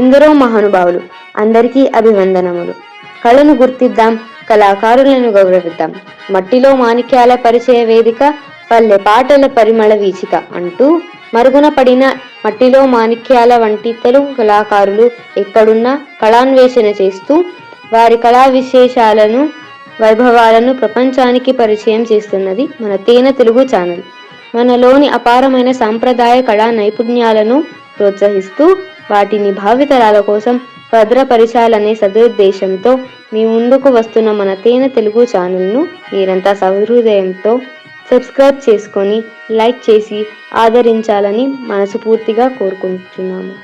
ఎందరో మహానుభావులు, అందరికీ అభివందనములు. కళను గుర్తిద్దాం, కళాకారులను గౌరవిద్దాం. మట్టిలో మాణిక్యాల పరిచయ వేదిక, పల్లె పాటల పరిమళ వీచిక అంటూ మరుగున పడిన మట్టిలో మాణిక్యాల వంటి తెలుగు కళాకారులు ఎక్కడున్నా కళాన్వేషణ చేస్తూ వారి కళా విశేషాలను వైభవాలను ప్రపంచానికి పరిచయం చేస్తున్నది మన తేనె తెలుగు ఛానల్. మనలోని అపారమైన సాంప్రదాయ కళా నైపుణ్యాలను ప్రోత్సహిస్తూ వాటిని భావితరాల కోసం భద్రపరచాలనే సదుద్దేశంతో మీ ముందుకు వస్తున్న మన తేనె తెలుగు ఛానల్ను మీరంతా సహృదయంతో సబ్స్క్రైబ్ చేసుకొని లైక్ చేసి ఆదరించాలని మనస్ఫూర్తిగా కోరుకుంటున్నాము.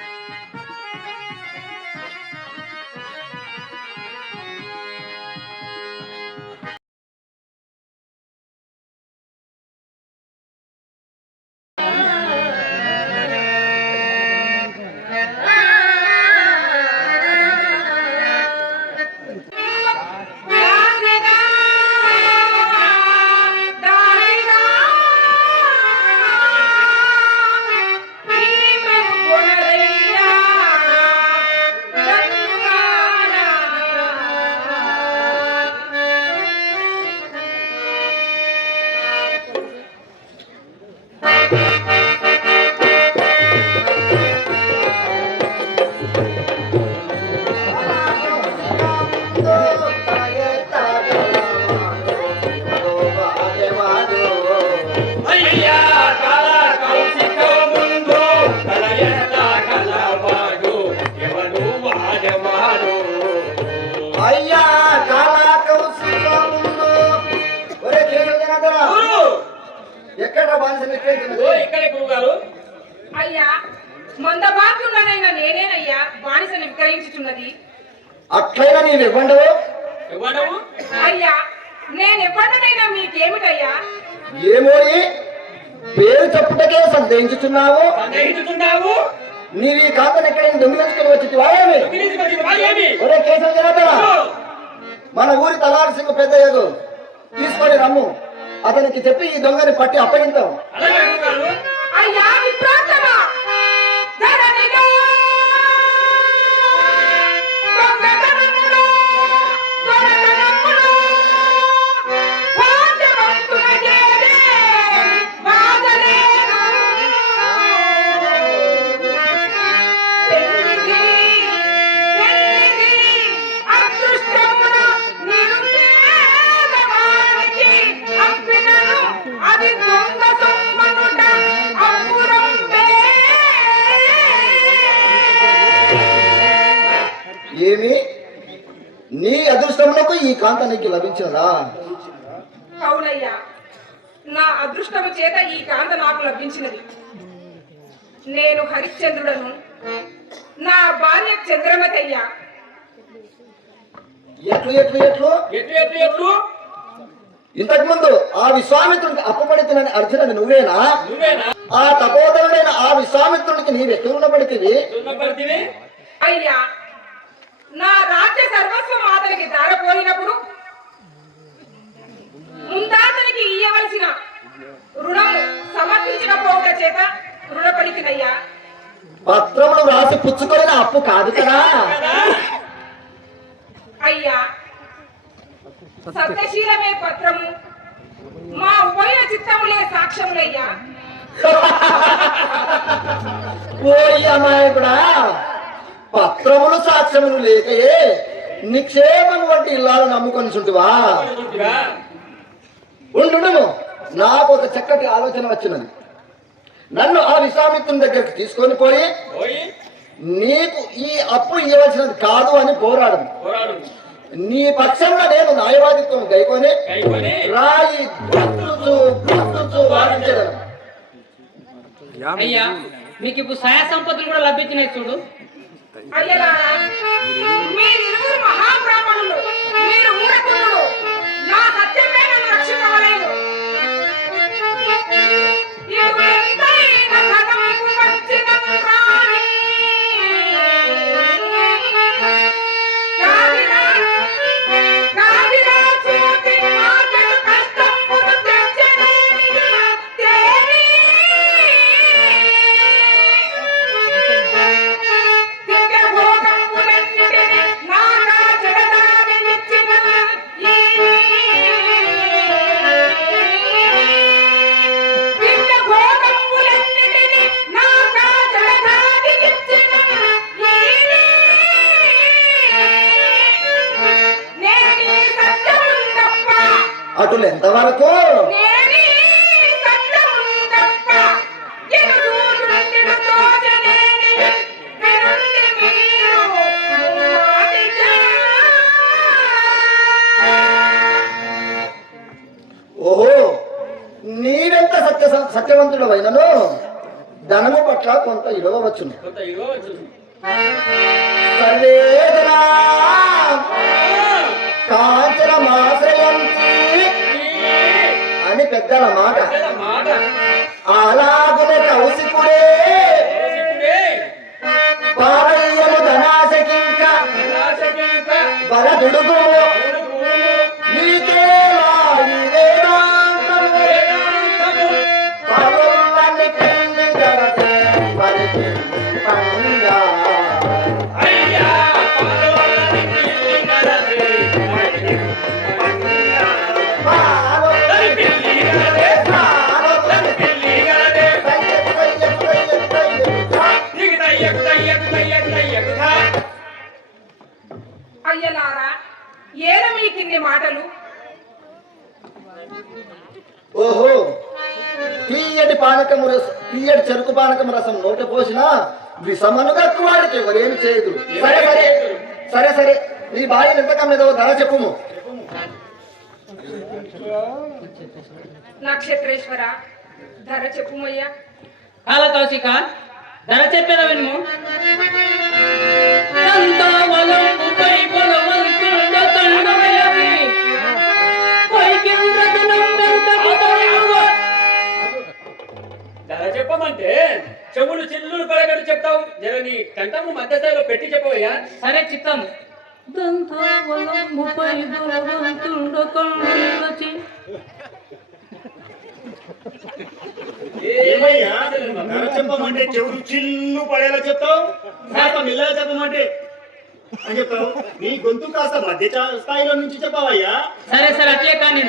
అయ్యా, మందభాగ్యుడనైన నేనేనయ్యా బానిసను విక్రయించుచున్నది. అట్లయినా నీవెవ్వండవు? అయ్యా, నేనెవ్వండనైనా మీకేమిటయ్యా? ఏమోని పేరు చెప్పుటకే సందేహించుచున్నావు. నీవి కాంతను ఎక్కడైనా దొంగిలించుకుని వచ్చి ఒరే కేశవ జనార్దన, మన ఊరి తలారి సింగ్ పెద్ద ఏదో తీసుకొని రమ్ము. అతనికి చెప్పి ఈ దొంగని పట్టి అప్పగింతాం. అయ్యా విప్రాంతమా, ఏమి నీ అదృష్టమునకు ఈ కాంత నీకు లభించదా? అవునయ్యా, నా అదృష్టము చేత ఈ కాంత నాకు లభించినది. నేను హరిశ్చంద్రుడను, నా భార్య చంద్రమతయ్యా. ఎట్లు ఎట్లు ఎట్లు ఎట్లు ఎట్లు ఇంతకు ముందు ఆ విశ్వామిత్రుడికి అప్పబడితేనని అర్జునుడు నువ్వేనా? ఆ తపోధనుడైన ఆ విశ్వామిత్రుడికి నీవెట్లు ఉండబడితివి? అయ్యా, నా రాజ్య సర్వస్వం అతనికి దారపోయినప్పుడు ముందాతనికి ఇయ్యవలసిన రుణము సమర్పించకపోవట చేత రుణపడికినయ్యా. పత్రములు రాసి పుచ్చుకొనిన అప్పు కాదు కదా అయ్యా. సత్యశీలమే పత్రము, మా ఉభయ చిత్తములే సాక్ష్యములయ్యా. ఓ అమాయకుడా, పత్రములు సాక్ష్యములు లేకయే నిక్షేపం వంటి ఇల్లాలు నమ్ముకొని చుంటువా? ఉండును, నాకు ఒక చక్కటి ఆలోచన వచ్చినది. నన్ను ఆ విశ్వామిత్రుని దగ్గరికి తీసుకొని పోయి నీకు ఈ అప్పు ఇవ్వవలసినది కాదు అని పోరాడు. నీ పక్షంలో నేను న్యాయవాదిత్వం గైకొని రాయి వాదించగలను. అయ్యా, మీకు ఇప్పుడు సహాయ సంపత్తులు కూడా లభించినాయి చూడు. అయ్యలా, మీరిరువురు మహాబ్రాహ్మణులు, మీరు ఊరకులు, నా సత్యమే నన్ను రక్షించవలేదు. ఎంతైన ధనము వచ్చిన ప్రాణి, కాదిరా చూతి మాటలు కష్టములు తెచ్చనేనిగా తేరి దివ్య మాటలు ఎంతవరకు? నేనీ సంతముందప్ప ఎదురుండెను తోచనేని వినుండి మీరు మాటిగా. ఓహో, నీవెంత సత్యవంతుడవైనను ధనము పట్ల కొంత ఇవ్వవచ్చును. సర్వేదనా కాంచనమాశ్రయంతి అని పెద్దల మాట. అలాగునే కౌశికుడే పారయ్యను ధనాశకింక బలదుడుగు నీకేలా ఈ వేదాంతము పరులని పెళ్లి జరగే పలికి పంగా. అయ్యలారా, ఏల మీకిన్ని మాటలు? ఓహో, తీయటి చెరుకు పానకము రసం నోట పోసిన విషమను వాడికి ఎవరేమి చేయదు. సరే సరే సరే సరే, నీ భార్యను ఎంత కమ్మేదో ధర చెప్పుము. నక్షత్రేశ్వర, ధర చెప్పుమయ్యా. కాల కౌశిక, ధర చెప్పేదా విను. ధర చెప్పమంటే చెవులు చిల్లులు పడగట్టు చెప్తావు. జర నీ కంఠము మధ్య స్థాయిలో పెట్టి చెప్పవయ్యా. సరే చిత్తం. ఏమయ్యా ధర చెప్పమంటే చెవులు చిల్లు పడేలా చెప్తావు, కాస్త మెల్లగా చెప్పమంటే అని చెప్తావు. నీ గొంతు కాస్త మధ్య స్థాయిలో నుంచి చెప్పవయ్యా. సరే సరే, అట్లే కానీ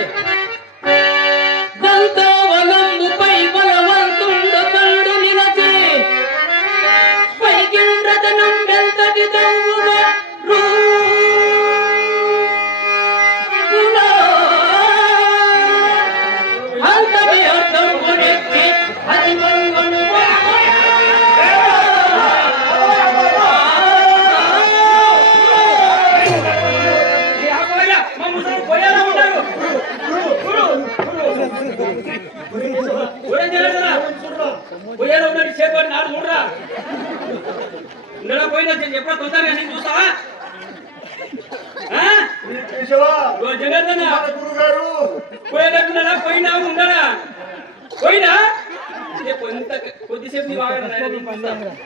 పోయాలో ఉన్నది చేపడి నాడు చూడరా. ఇందులో పోయినా ఎప్పుడో తొందరగా నేను చూస్తావా? జగన్ పోయేటట్టున్నారా? పోయినా ఉండరా? పోయినా కొద్దిసేపు నీ బాగా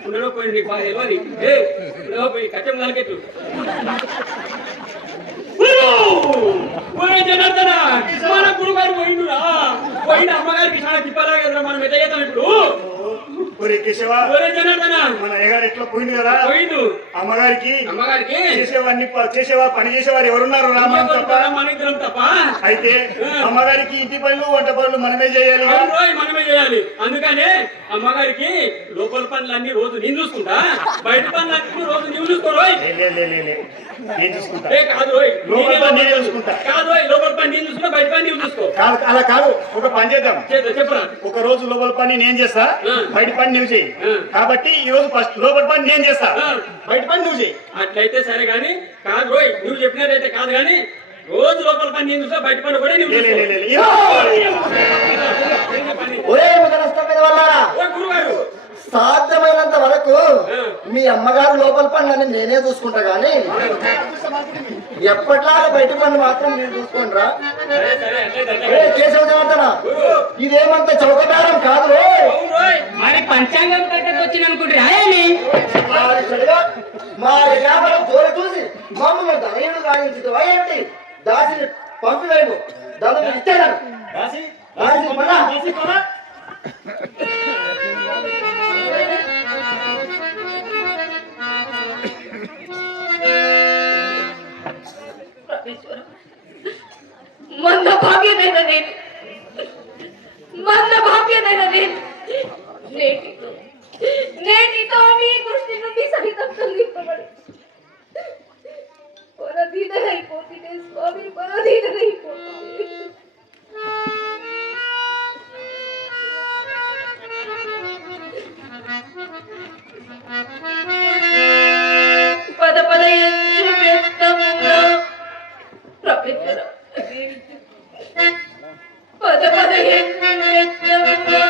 ఉండలో పోయింది. నీకు బాగా తెలియదు. పోయి కట్టెం నలకెట్టు జనార్దన, మన గురుగారు పోయిండురా. పోయిన అమ్మగారికి చాలా తిప్పలాగా మనం ఎట్లా చేద్దాం ఇప్పుడు? మన అయ్యగారు ఎట్లా పోయింది కదా, పోయిండు. అమ్మగారికి చేసేవా పని చేసేవారు ఎవరున్నారు? మనిద్దరం తప్ప. అయితే అమ్మగారికి ఇంటి పనులు వంట పనులు మనమే చేయాలి. మనమే చేయాలి. అందుకనే అమ్మగారికి లోపల పనులన్నీ రోజు నేను చూసుకుంటా, బయట పనులన్నీ రోజు నువ్వు చూసుకోరోయ్. నేను చూసుకుంటా. కాదు నేను చూసుకుంటా. కాదు, లోపల పని నేను చూసుకుంటా, బయట పని నువ్వు చూసుకో. అలా కాదు, ఒక పని చేద్దాం. చెప్పరా. ఒక రోజు లోపల పని నేను చేస్తా, బయట పని నువ్వు చేయి. కాబట్టి ఈ రోజు ఫస్ట్ లోపల పని నేను చేస్తా, బయట పని నువ్వు చేయి. అట్లయితే సరే గాని. కాదు రోయ్, నువ్వు చెప్పినట్టయితే కాదు గాని రోజు లోపల పని నేను చూస్తా, బయట పని కూడా నువ్వు గురుగారు. సాధ్యమైనంత వరకు మీ అమ్మగారు లోపల పనులని నేనే చూసుకుంటా గాని ఎప్పట్లాగా బయట పనులు మాత్రం నేను చూసుకుంటా. కేశవదేవతనా, ఇదేమంత చౌకబేరం కాదు. మరి పంచాంగం కట్టకు వచ్చిన అనుకుంటే మా వ్యాపారం జోరు చూసి మమ్మల్ని దయను గాయించు ఏంటి? దాసిని పంపివేము, దాని ఇచ్చాను. మంద భాగ్యదైన నేను, మంద భాగ్యదైన నేను నేటితో మీ దృష్టి నుండి సహితం తొలగింపబడి పరధీనైపోతుంది స్వామి, పరధీనైపోతుంది. పద పద ఎంచు వ్యక్తముగా ప్రపంచర పద పద ఎంచు వ్యక్తముగా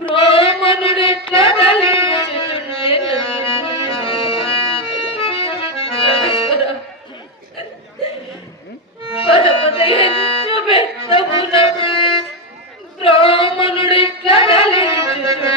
బ్రాహ్మణుడెట్లా దళించుచుండెను. పద పద ఎంచు వ్యక్తముగా బ్రాహ్మణుడెట్లా దళించుచుండెను.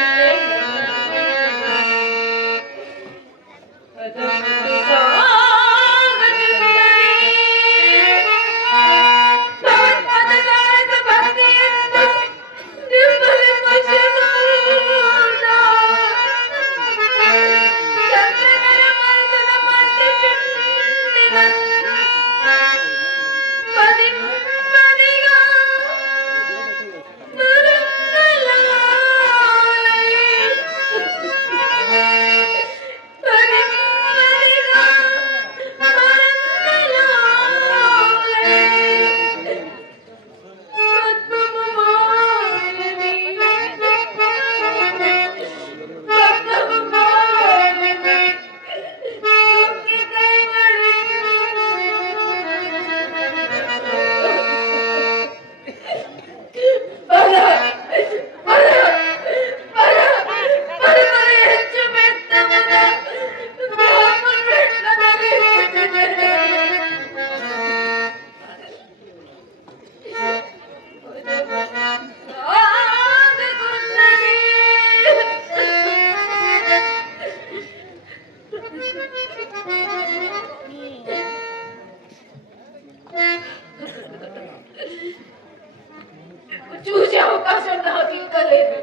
చూసే అవకాశం నాకు ఇంకా లేదు.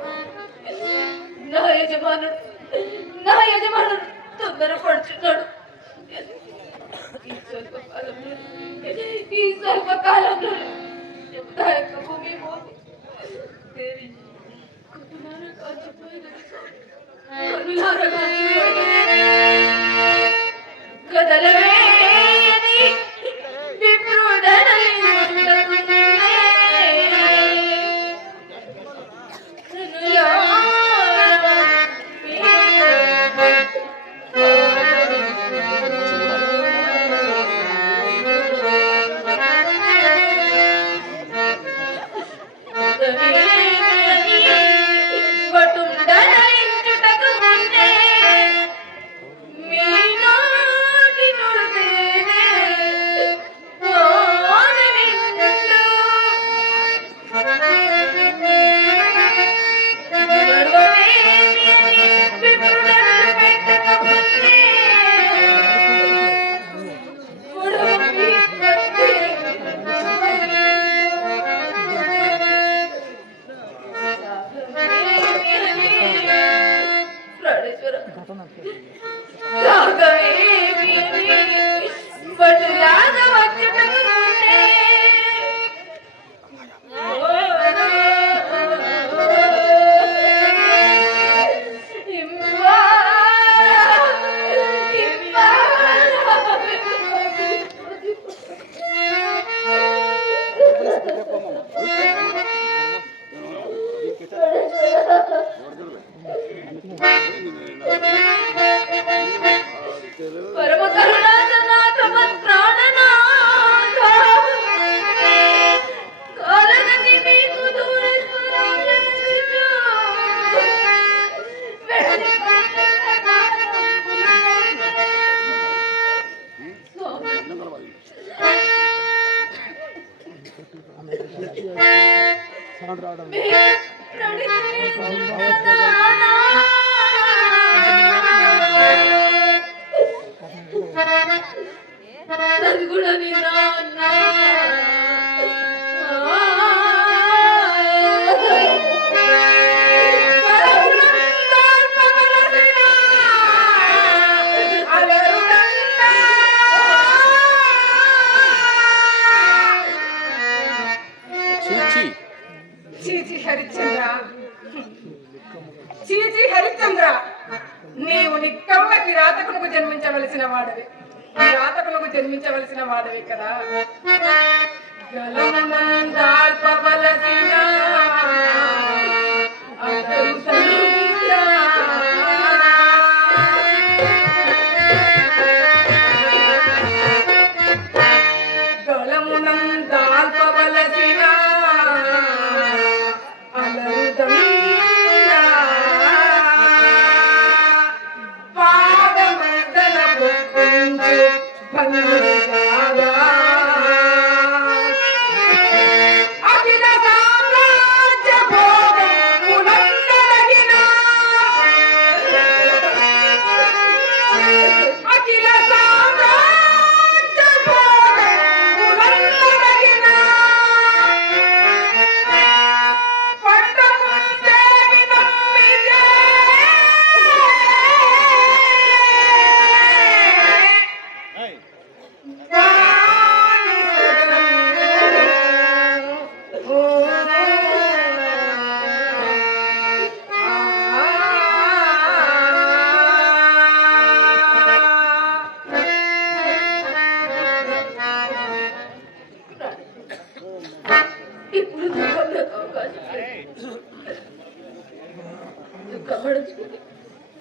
నా యజమానుడు తొందరపడుచున్నాడు. ఈ స్వల్పకాలంలో నా యొక్క భూమి మోగి కనులారా కాచిపోయేది. కదలవేయని విప్రుడనలించుటకునే పరమ కరుణానాథ ప్రాణనాథ కాలనది మీకు దూరస్వరాలెందుచు అది కూడా నీదా అన్నా చీచి హరిశ్చంద్ర, నీవు నిక్కమ్మ కిరాతకులకు జన్మించవలసిన వాడవి. కిరాతకులకు జన్మించవలసిన వాడవి కదా. గలమందాల్పవలసిన అతడు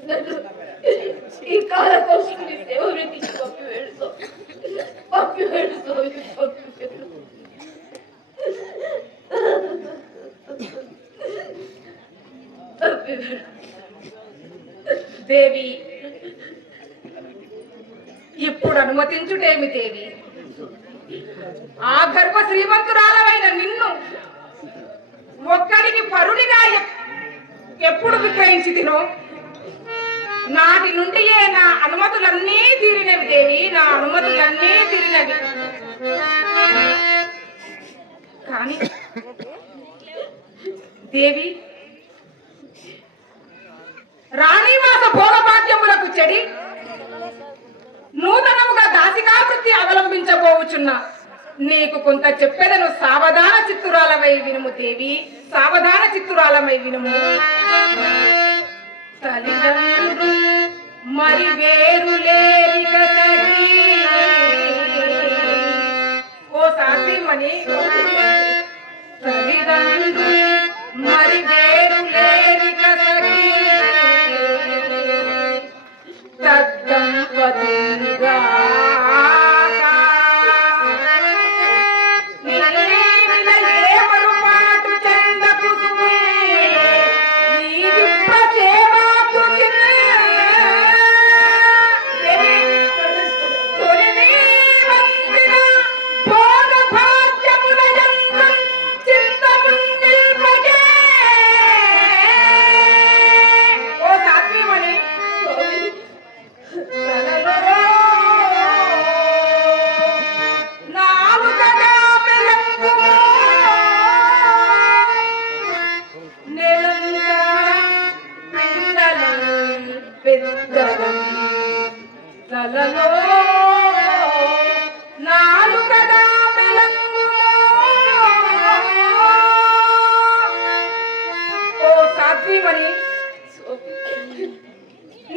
నన్ను ఈ కాల కోసం నీ సేవ వృత్తికి పంపివేడు స్వామి. పంపివేడు స్వామి, పంపివేడు. పంపివేడు. దేవి, ఇప్పుడు అనుమతించుటేమి దేవి? ఆ గర్భ శ్రీమంతురాలవైన నిన్ను ఒక్కడికి పరుడిగా ఎప్పుడు విక్రయించి తినో నాటి నుండియే నా అనుమతులన్నీ తీరినవి దేవి, నా అనుమతులన్నీ తీరినవి. కానీ దేవి, రాణివాస భోగభాగ్యములకు చెడి నూతనముగా దాసికావృత్తి అవలంబించబోవుచున్న నీకు కొంత చెప్పెదను, సావధాన చిత్తురాలమై వినుము దేవి, సావధాన చిత్తురాలమై వినుము. తల్లిదండ్రులు మరి వేరు లేరిక సఖీ. ఓ సాధ్యమని తల్లిదండ్రులు మరి వేరు లేరిక సఖీ. తద్దంపతులుగా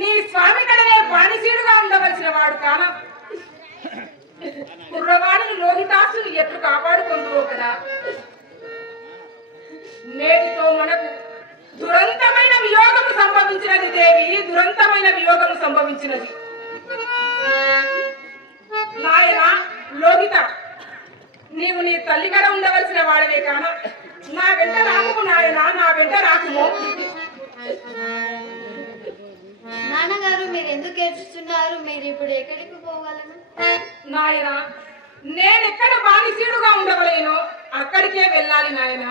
నీ స్వామి కడనే బానిసీడుగా ఉండవలసిన వాడు కాన కుర్రవాడిని లోహితాసుని ఎట్లు కాపాడుకుందువో కదా. నేటితో మనకు దురంతమైన వియోగము సంభవించినది దేవి, దురంతమైన వియోగము సంభవించినది. నాయన లోహిత, నీవు నీ తల్లి కడ ఉండవలసిన వాడవే కాన నా వెంట రాకుము నాయన, నా వెంట రాకుము. నాన్నగారు, మీరు ఎందుకు ఏడుస్తున్నారు? మీరు ఇప్పుడు ఎక్కడికి పోగలను? నాయన, నేనెక్కడ బానిసీడుగా ఉండవలేనో అక్కడికే వెళ్ళాలి నాయన.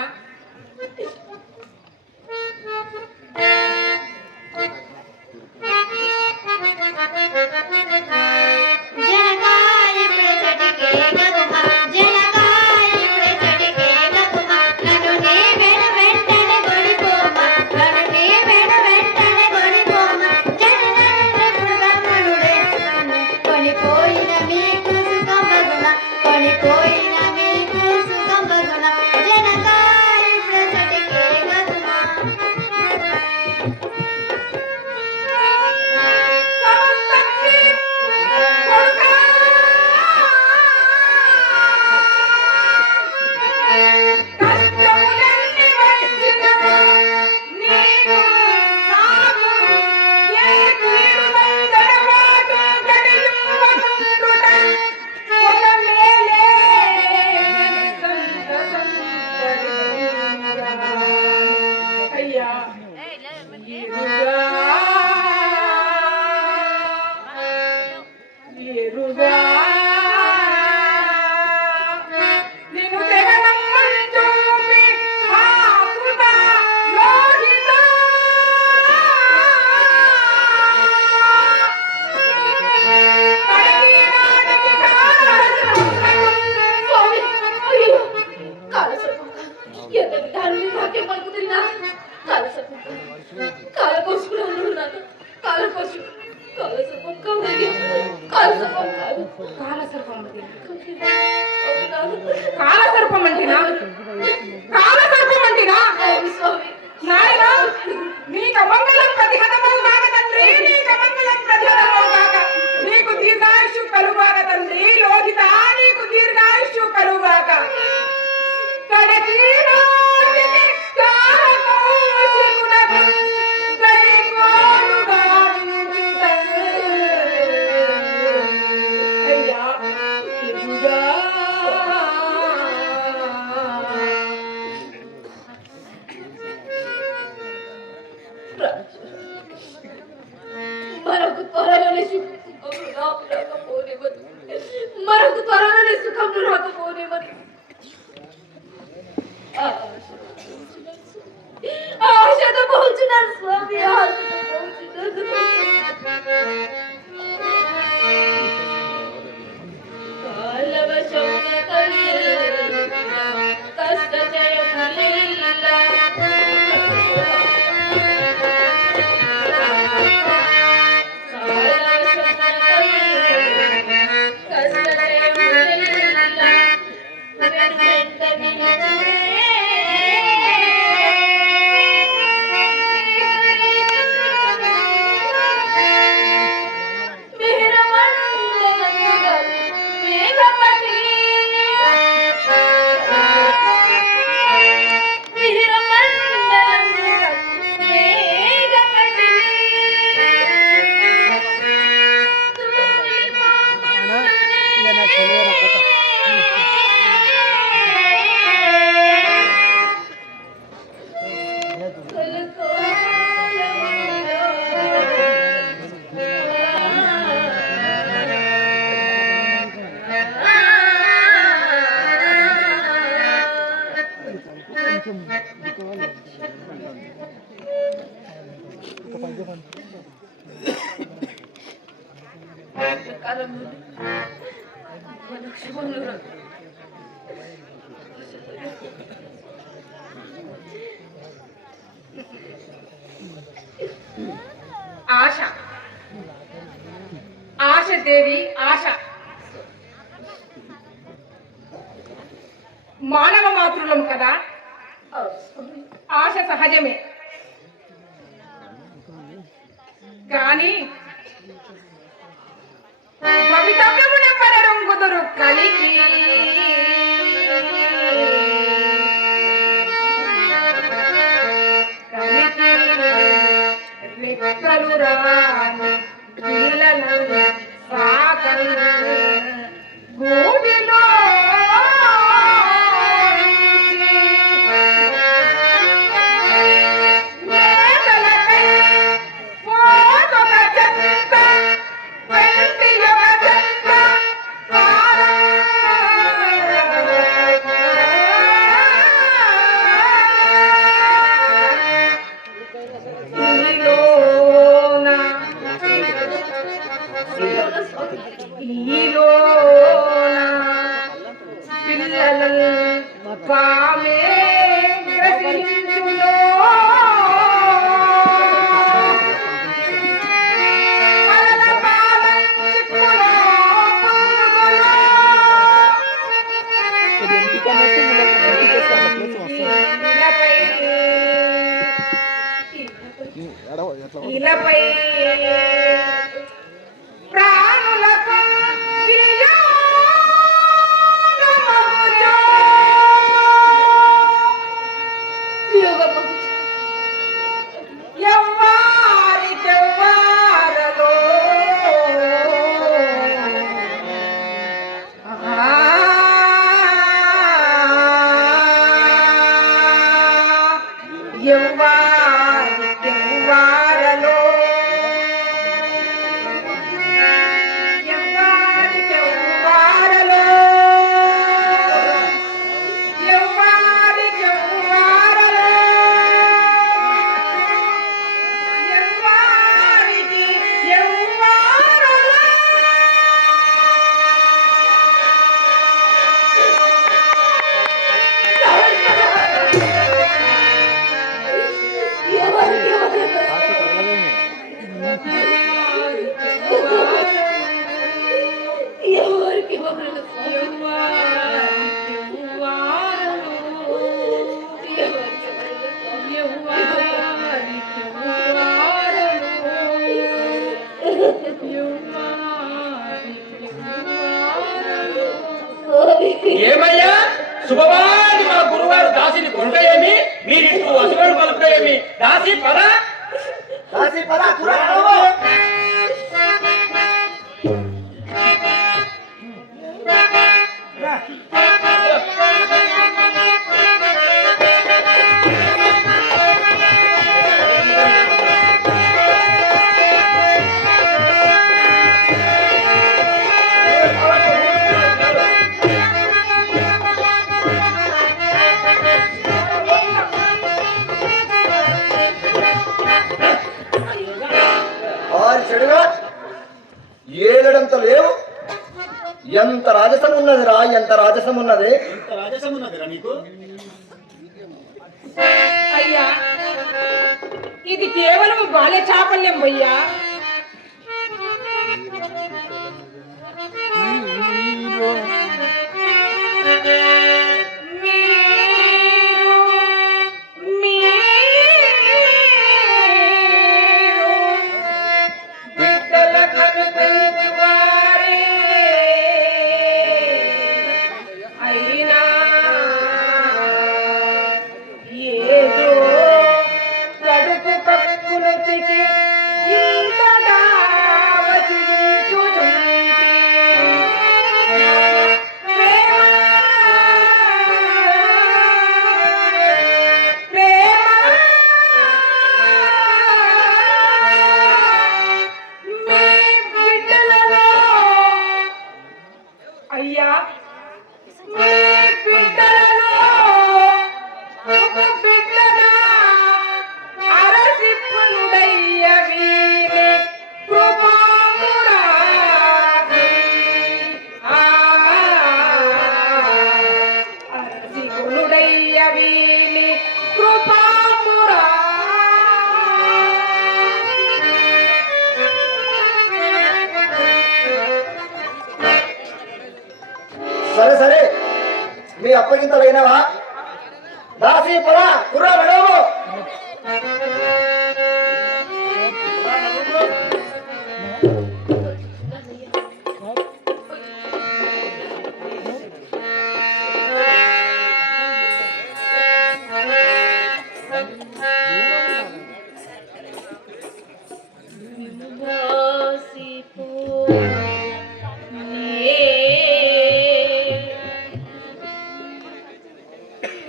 కడకి పాపం రాకపోనేమని, మనకు త్వరలోనే సుఖం రాకపోనేమని ఆశతో పోల్చున్నాను స్వామి, ఆశతో పోల్చున్నాను. కాలవశమున కలిగిన కష్టజయములిల్ల. ఆశ, ఆశ దేవి ఆశ. మానవ మాతృలం కదా, ఆశ సహజమే. కానీ భవితవ్యమునెవ్వరడం కుదురు కలికి. రెక్కలు రాని పిల్లలను సాకలు గూడిలో ఇలపై ప్రాణులకు ఎవ్వారికెవ్వారలో ఎవ్వారికెవ్వారలో ఏమయ్యా శుభవాది మా గురువారు దాసిని కొంట ఏమి, మీరింటూ అసుగడు పలుక ఏమి. దాసి పద, దాసి పద, పురాణము. వారి చెడుగా ఏడడంత లేవు. ఎంత రాజసం ఉన్నదిరా, ఎంత రాజసం ఉన్నది. ఎంత రాజసం ఉన్నదిరా నీకు? అయ్యా ఇది కేవలం బాల్య చాపల్యం అయ్యా. అయ్యా మీ బిడ్డలలో ఒక బిడ్డగా అరసిప్పునుడయ్య వీని కృపామురారి. అరసిప్పునుడయ్య వీని కృపామురా. సరే సరే, మీ అప్పగింతలైనవా? దాసి పొల కుర్ర విడవు.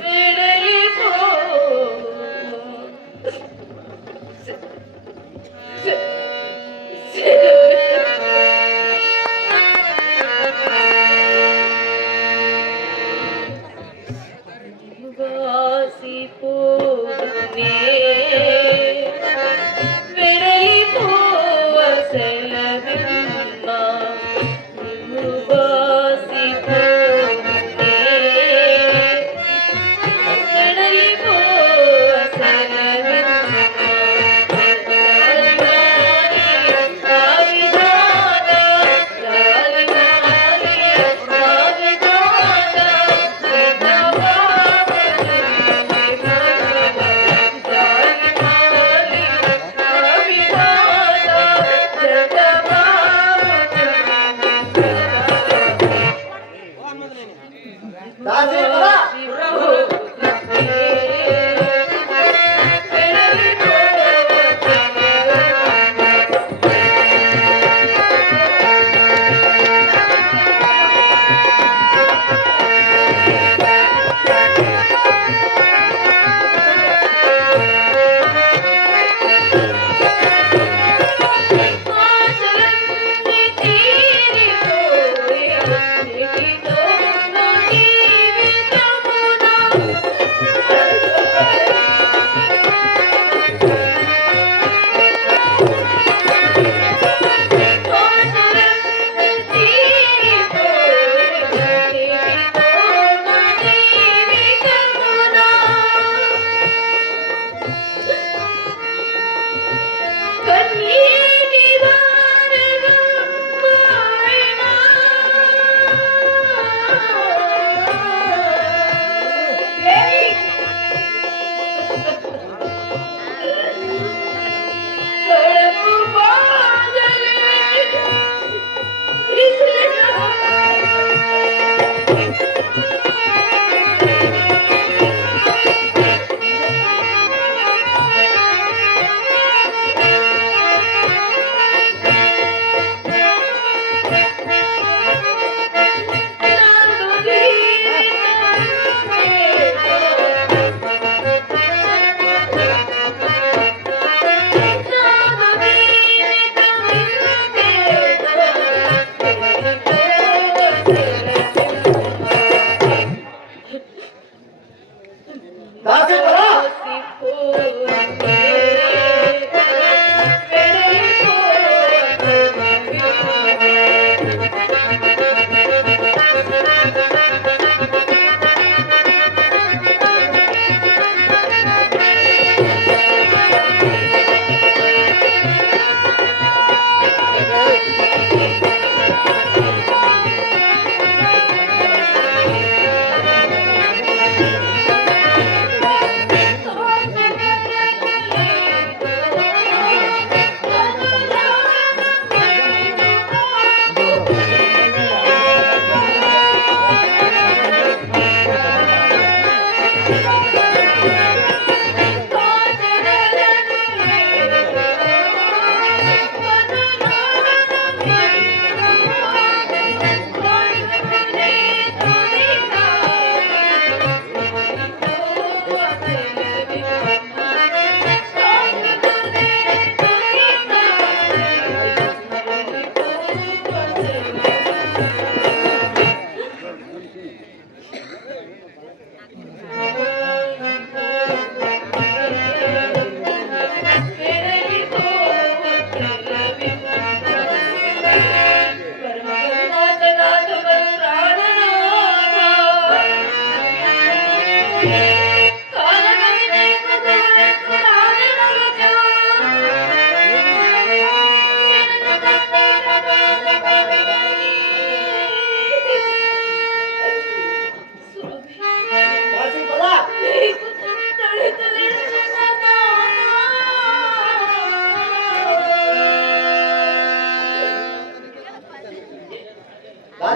వెడలిపో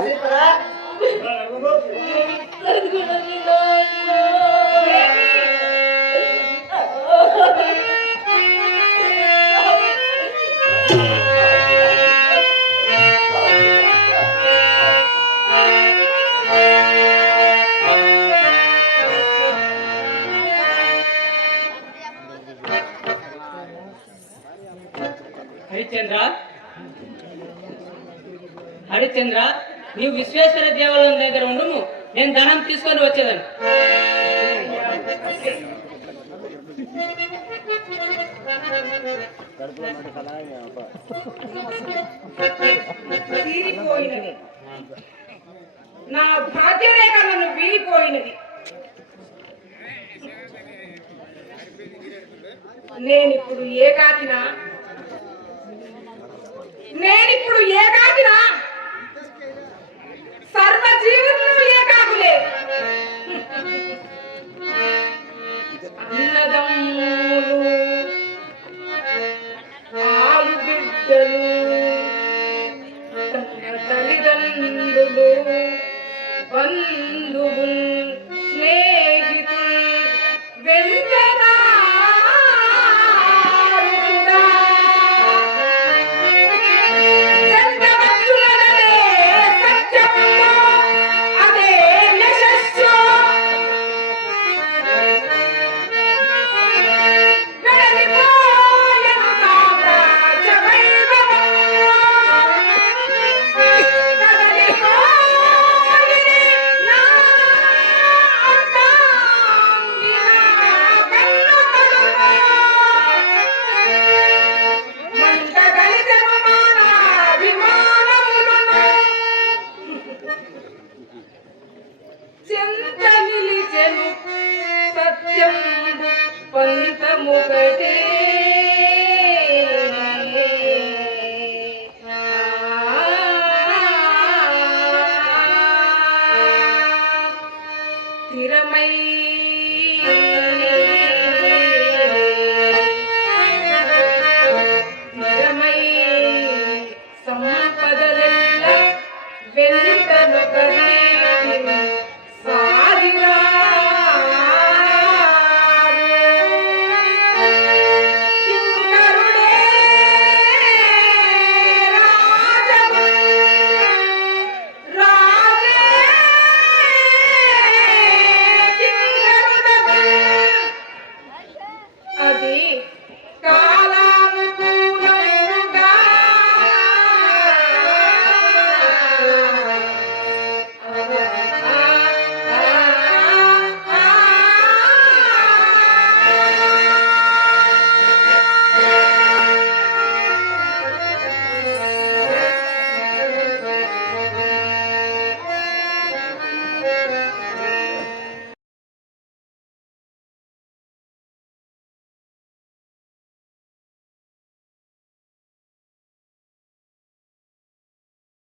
ఆశ్రయిస్తారా? హరిశ్చంద్ర, హరిశ్చంద్ర, నీవు విశ్వేశ్వర దేవాలయం దగ్గర ఉండుము, నేను ధనం తీసుకొని వచ్చేదాన్ని. తీరిపోయినది నా భాగ్యరేఖ, నన్ను వీడిపోయినది. నేనిప్పుడు ఏకాకినా సర్వజీవులు ఏకాకులే. అన్నదమ్ములు, ఆలు బిడ్డలు, తల్లిదండ్రులు, బంధువులు